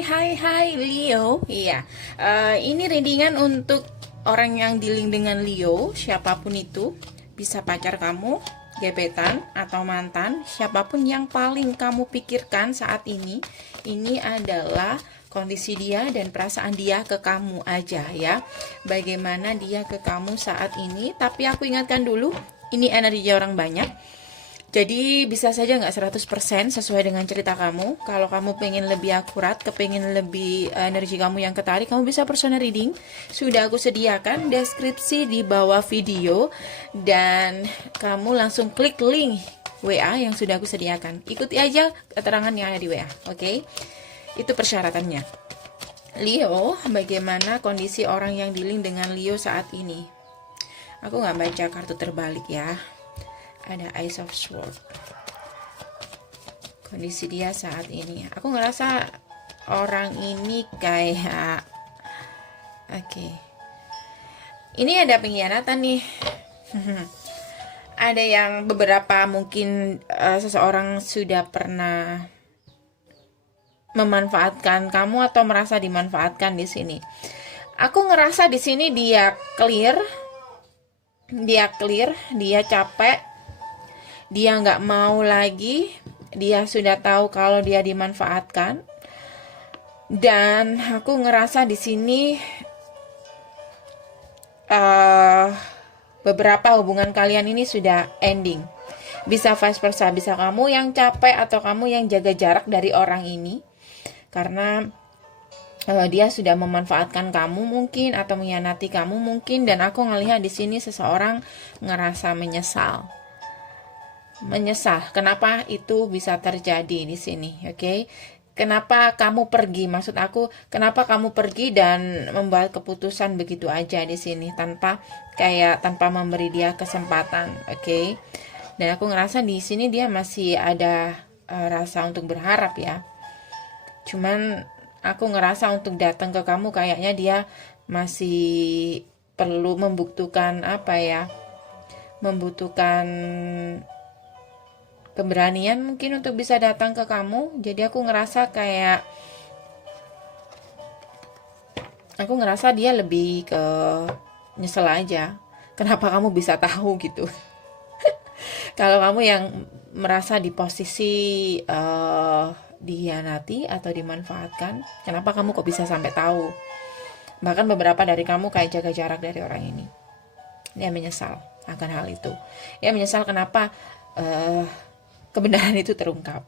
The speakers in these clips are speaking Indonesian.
Hai Leo. Iya, ini readingan untuk orang yang dealing dengan Leo, siapapun itu, bisa pacar kamu, gebetan, atau mantan, siapapun yang paling kamu pikirkan saat ini adalah kondisi dia dan perasaan dia ke kamu aja ya. Bagaimana dia ke kamu saat ini, tapi aku ingatkan dulu, ini energi orang banyak. Jadi bisa saja nggak 100% sesuai dengan cerita kamu. Kalau kamu pengen lebih akurat, kepengen lebih energi kamu yang ketarik, kamu bisa personal reading. Sudah aku sediakan deskripsi di bawah video. Dan kamu langsung klik link WA yang sudah aku sediakan. Ikuti aja keterangan yang ada di WA, oke? Itu persyaratannya. Leo, bagaimana kondisi orang yang dealing dengan Leo saat ini? Aku nggak baca kartu terbalik ya. Ada Ace of Swords. Kondisi dia saat ini, aku ngerasa orang ini kayak ini ada pengkhianatan nih. Ada yang beberapa mungkin seseorang sudah pernah memanfaatkan kamu atau merasa dimanfaatkan di sini. Aku ngerasa di sini dia clear, dia capek. Dia nggak mau lagi, dia sudah tahu kalau dia dimanfaatkan. Dan aku ngerasa di sini beberapa hubungan kalian ini sudah ending. Bisa vice versa, bisa kamu yang capek atau kamu yang jaga jarak dari orang ini. Karena dia sudah memanfaatkan kamu mungkin atau mengkhianati kamu mungkin. Dan aku ngelihat di sini seseorang ngerasa menyesal. Kenapa itu bisa terjadi di sini, oke? Kenapa kamu pergi? Maksud aku, kenapa kamu pergi dan membuat keputusan begitu aja di sini tanpa memberi dia kesempatan, oke? Dan aku ngerasa di sini dia masih ada rasa untuk berharap ya. Cuman aku ngerasa untuk datang ke kamu kayaknya dia masih perlu membutuhkan membutuhkan keberanian mungkin untuk bisa datang ke kamu. Jadi aku ngerasa dia lebih ke nyesel aja. Kenapa kamu bisa tahu gitu? Kalau kamu yang merasa di posisi dihianati atau dimanfaatkan, kenapa kamu kok bisa sampai tahu? Bahkan beberapa dari kamu kayak jaga jarak dari orang ini. Dia menyesal akan hal itu. Dia menyesal kenapa kebenaran itu terungkap.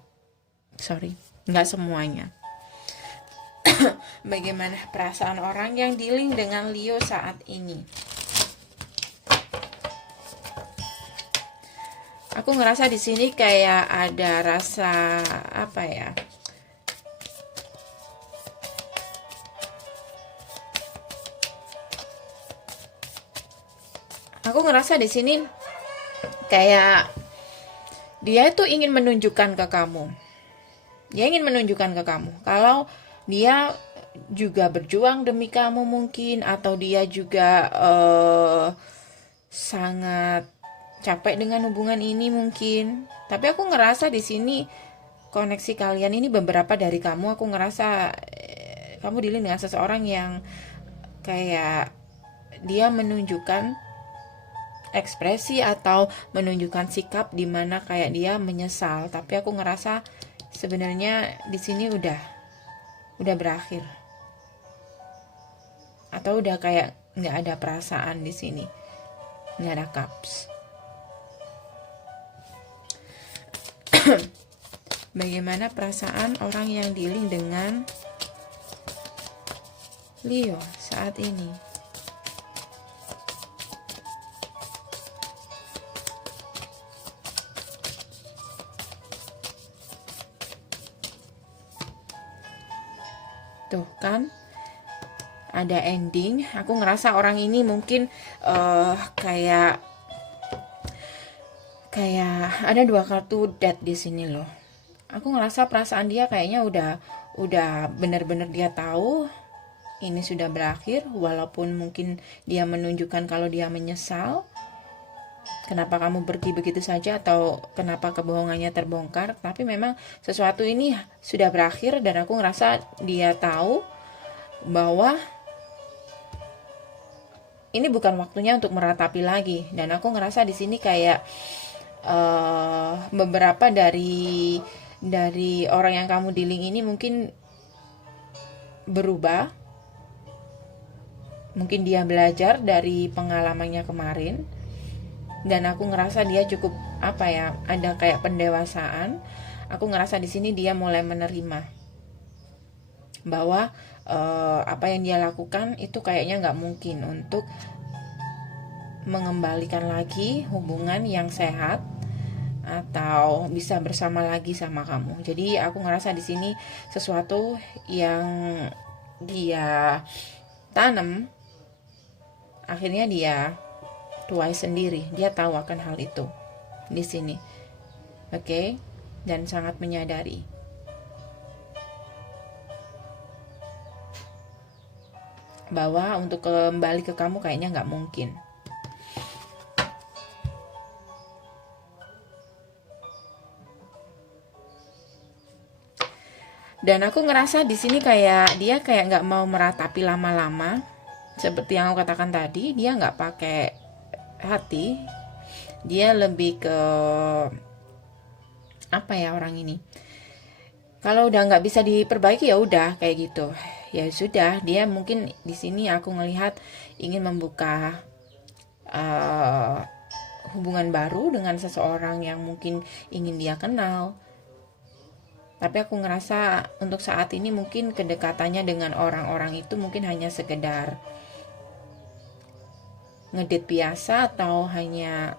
Sorry, nggak semuanya. Bagaimana perasaan orang yang dealing dengan Leo saat ini? Aku ngerasa di sini kayak ada rasa Aku ngerasa di sini kayak dia itu ingin menunjukkan ke kamu. Dia ingin menunjukkan ke kamu kalau dia juga berjuang demi kamu mungkin, atau dia juga sangat capek dengan hubungan ini mungkin. Tapi aku ngerasa di sini koneksi kalian ini beberapa dari kamu, aku ngerasa kamu dealing dengan seseorang yang kayak dia menunjukkan ekspresi atau menunjukkan sikap di mana kayak dia menyesal, tapi aku ngerasa sebenarnya di sini udah berakhir, atau udah kayak nggak ada perasaan di sini, nggak ada cups. Bagaimana perasaan orang yang dealing dengan Leo saat ini? Tuh kan, ada ending. Aku ngerasa orang ini mungkin kayak ada dua kartu death di sini loh. Aku ngerasa perasaan dia kayaknya udah benar-benar dia tahu ini sudah berakhir, walaupun mungkin dia menunjukkan kalau dia menyesal. kenapa kamu pergi begitu saja atau kenapa kebohongannya terbongkar, tapi memang sesuatu ini sudah berakhir dan aku ngerasa dia tahu bahwa ini bukan waktunya untuk meratapi lagi. Dan aku ngerasa di sini kayak beberapa dari orang yang kamu dealing ini mungkin berubah. Mungkin dia belajar dari pengalamannya kemarin. Dan aku ngerasa dia cukup ada kayak pendewasaan. Aku ngerasa di sini dia mulai menerima bahwa apa yang dia lakukan itu kayaknya nggak mungkin untuk mengembalikan lagi hubungan yang sehat atau bisa bersama lagi sama kamu. Jadi aku ngerasa di sini sesuatu yang dia tanam akhirnya dia tuai sendiri. Dia tahu akan hal itu di sini. Oke? Dan sangat menyadari. Bahwa untuk kembali ke kamu kayaknya nggak mungkin. Dan aku ngerasa di sini kayak dia kayak nggak mau meratapi lama-lama. Seperti yang aku katakan tadi, dia nggak pakai hati. Dia lebih ke orang ini. Kalau udah nggak bisa diperbaiki ya udah kayak gitu. Ya sudah, dia mungkin di sini aku ngelihat ingin membuka hubungan baru dengan seseorang yang mungkin ingin dia kenal. Tapi aku ngerasa untuk saat ini mungkin kedekatannya dengan orang-orang itu mungkin hanya sekedar ngedate biasa atau hanya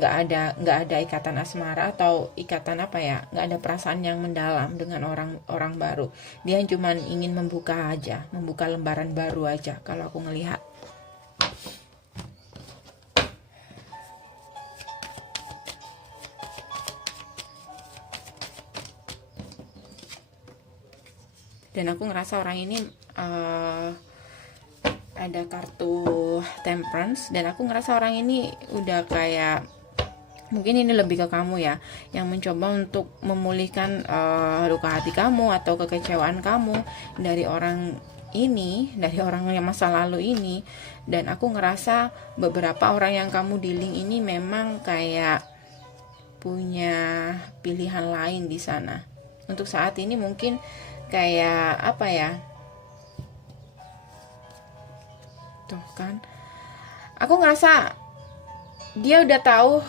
nggak ada ikatan asmara atau ikatan nggak ada perasaan yang mendalam dengan orang baru. Dia cuma ingin membuka lembaran baru aja kalau aku ngelihat. Dan aku ngerasa orang ini ada kartu Temperance, dan aku ngerasa orang ini udah kayak mungkin ini lebih ke kamu ya, yang mencoba untuk memulihkan luka hati kamu atau kekecewaan kamu dari orang ini, dari orang yang masa lalu ini. Dan aku ngerasa beberapa orang yang kamu dealing ini memang kayak punya pilihan lain di sana. Untuk saat ini mungkin kayak tuh kan, aku ngerasa dia udah tahu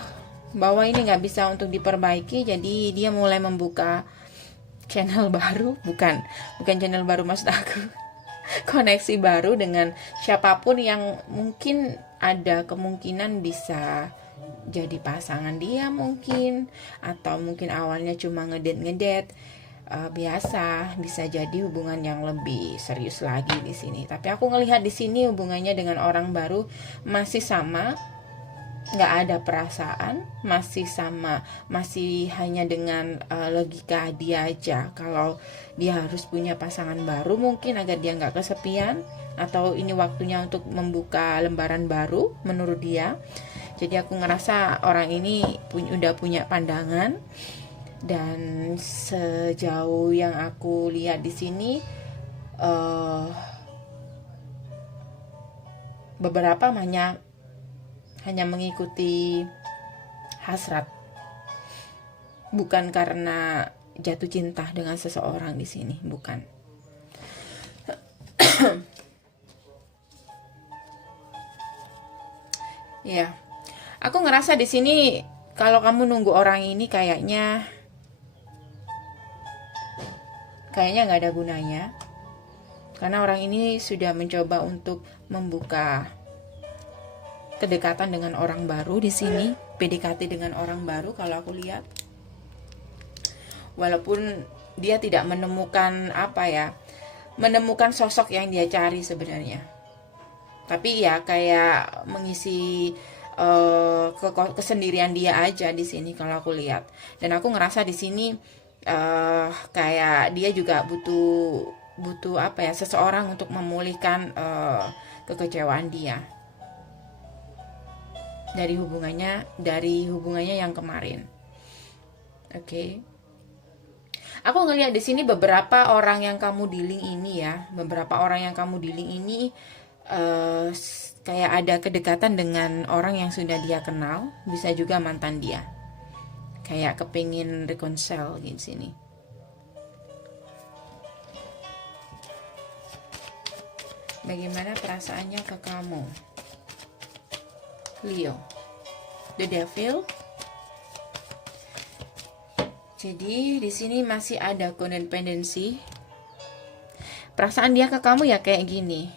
bahwa ini nggak bisa untuk diperbaiki, jadi dia mulai membuka channel baru, bukan channel baru maksud aku, koneksi baru dengan siapapun yang mungkin ada kemungkinan bisa jadi pasangan dia mungkin, atau mungkin awalnya cuma ngedate biasa, bisa jadi hubungan yang lebih serius lagi di sini. Tapi aku ngelihat di sini hubungannya dengan orang baru masih sama, nggak ada perasaan, masih sama, masih hanya dengan logika dia aja. Kalau dia harus punya pasangan baru mungkin agar dia nggak kesepian, atau ini waktunya untuk membuka lembaran baru menurut dia. Jadi aku ngerasa orang ini udah punya pandangan. Dan sejauh yang aku lihat di sini, beberapa hanya mengikuti hasrat, bukan karena jatuh cinta dengan seseorang di sini, bukan. Ya, aku ngerasa di sini kalau kamu nunggu orang ini kayaknya nggak ada gunanya, karena orang ini sudah mencoba untuk membuka kedekatan dengan orang baru di sini, PDKT dengan orang baru kalau aku lihat. Walaupun dia tidak menemukan sosok yang dia cari sebenarnya, tapi ya kayak mengisi kesendirian dia aja di sini kalau aku lihat. Dan aku ngerasa di sini kayak dia juga butuh seseorang untuk memulihkan kekecewaan dia. dari hubungannya yang kemarin. Oke. Aku ngelihat di sini beberapa orang yang kamu dealing ini ya, kayak ada kedekatan dengan orang yang sudah dia kenal, bisa juga mantan dia. Kayak kepingin reconcile di sini. Bagaimana perasaannya ke kamu, Leo? The Devil. Jadi di sini masih ada codependency. Perasaan dia ke kamu ya kayak gini.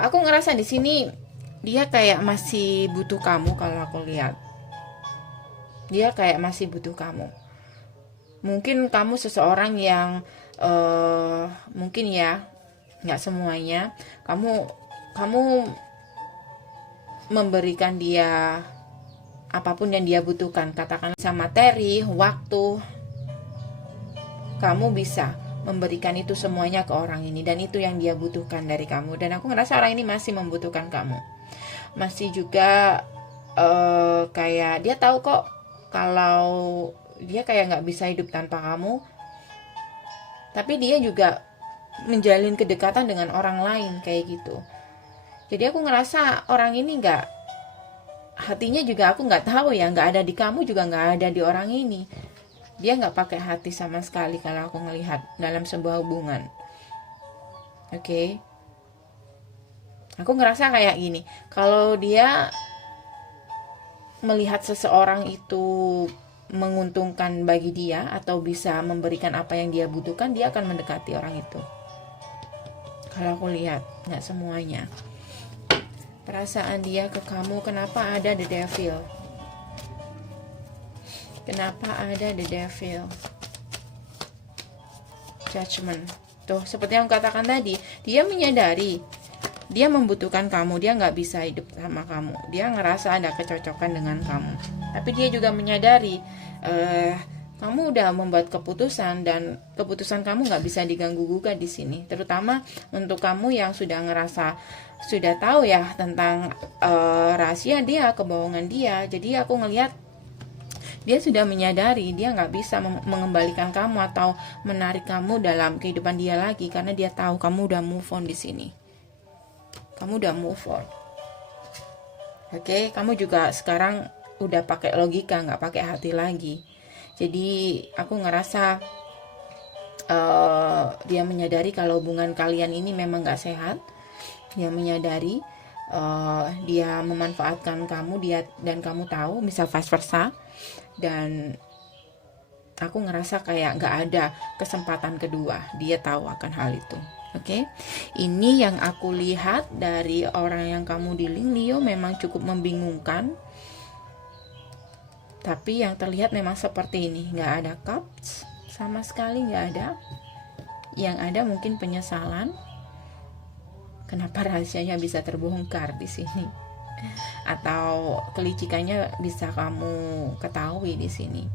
Aku ngerasa di sini dia kayak masih butuh kamu. Kalau aku lihat, dia kayak masih butuh kamu. Mungkin kamu seseorang yang mungkin ya, nggak semuanya. Kamu memberikan dia apapun yang dia butuhkan, katakan sama materi, waktu. Kamu bisa memberikan itu semuanya ke orang ini, dan itu yang dia butuhkan dari kamu. Dan aku ngerasa orang ini masih membutuhkan kamu, masih juga kayak dia tahu kok kalau dia kayak nggak bisa hidup tanpa kamu, tapi dia juga menjalin kedekatan dengan orang lain kayak gitu. Jadi aku ngerasa orang ini hatinya juga aku nggak tahu ya, nggak ada di kamu juga nggak ada di orang ini. Dia nggak pakai hati sama sekali kalau aku ngelihat dalam sebuah hubungan. Oke. Aku ngerasa kayak gini, kalau dia melihat seseorang itu menguntungkan bagi dia atau bisa memberikan apa yang dia butuhkan, dia akan mendekati orang itu. Kalau aku lihat, nggak semuanya. Perasaan dia ke kamu, kenapa ada the devil? Kenapa ada the devil? Judgment. Tuh, seperti yang katakan tadi, dia menyadari dia membutuhkan kamu, dia nggak bisa hidup sama kamu, dia ngerasa ada kecocokan dengan kamu. Tapi dia juga menyadari kamu udah membuat keputusan, dan keputusan kamu nggak bisa diganggu gugat di sini. Terutama untuk kamu yang sudah ngerasa, sudah tahu ya tentang rahasia dia, kebohongan dia. Jadi aku ngelihat dia sudah menyadari dia nggak bisa mengembalikan kamu atau menarik kamu dalam kehidupan dia lagi, karena dia tahu kamu udah move on di sini. Kamu udah move on. Oke, kamu juga sekarang udah pakai logika, nggak pakai hati lagi. Jadi aku ngerasa dia menyadari kalau hubungan kalian ini memang nggak sehat. Dia menyadari dia memanfaatkan kamu, dan kamu tahu, misal vice versa. Dan aku ngerasa kayak nggak ada kesempatan kedua. Dia tahu akan hal itu. Oke, ini yang aku lihat dari orang yang kamu dealing, Leo, memang cukup membingungkan. Tapi yang terlihat memang seperti ini, nggak ada cups sama sekali, nggak ada. Yang ada mungkin penyesalan. Kenapa rahasianya bisa terbongkar di sini? Atau kelicikannya bisa kamu ketahui di sini.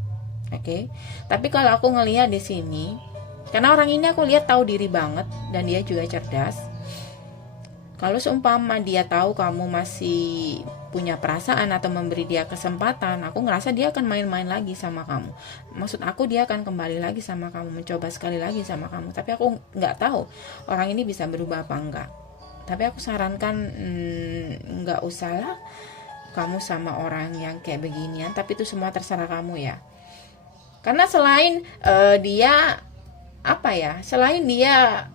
Oke. Tapi kalau aku ngelihat di sini, karena orang ini aku lihat tahu diri banget dan dia juga cerdas. Kalau seumpama dia tahu kamu masih punya perasaan atau memberi dia kesempatan, aku ngerasa dia akan main-main lagi sama kamu. Maksud aku dia akan kembali lagi sama kamu, mencoba sekali lagi sama kamu. Tapi aku nggak tahu orang ini bisa berubah apa enggak. Tapi aku sarankan nggak usah lah kamu sama orang yang kayak beginian. Tapi itu semua terserah kamu ya. Karena selain selain dia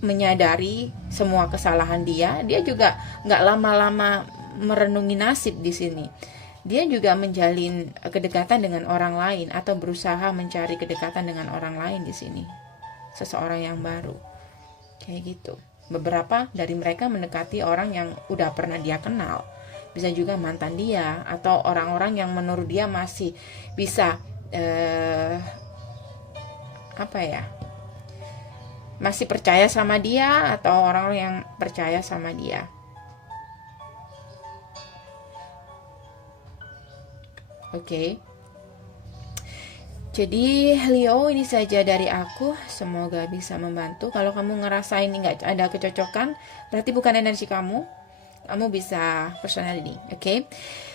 menyadari semua kesalahan dia juga nggak lama-lama merenungi nasib di sini. Dia juga menjalin kedekatan dengan orang lain atau berusaha mencari kedekatan dengan orang lain di sini. Seseorang yang baru. Kayak gitu. Beberapa dari mereka mendekati orang yang udah pernah dia kenal. Bisa juga mantan dia atau orang-orang yang menurut dia masih bisa masih percaya sama dia, atau orang-orang yang percaya sama dia. Oke. Jadi Leo, ini saja dari aku. Semoga bisa membantu. Kalau kamu ngerasa ini nggak ada kecocokan, berarti bukan energi kamu. kamu bisa personal ini, oke?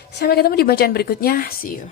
Sampai ketemu di bacaan berikutnya. See you.